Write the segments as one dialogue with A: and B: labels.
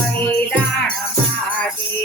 A: मैदान मागे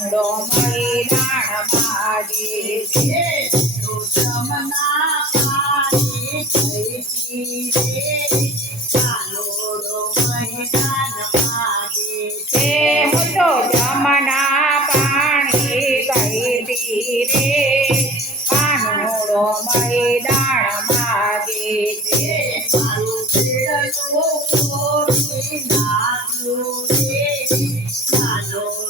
A: માંડો મળી રાણ માડી
B: છે. જમના પાણી થઈ રે. ચાલો મહિદાન માડી છે.
A: તો જમના પાણી ગઈ રે.
B: છે. મારું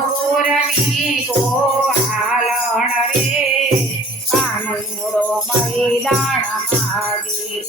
A: મૂળો મૈદાણ મારી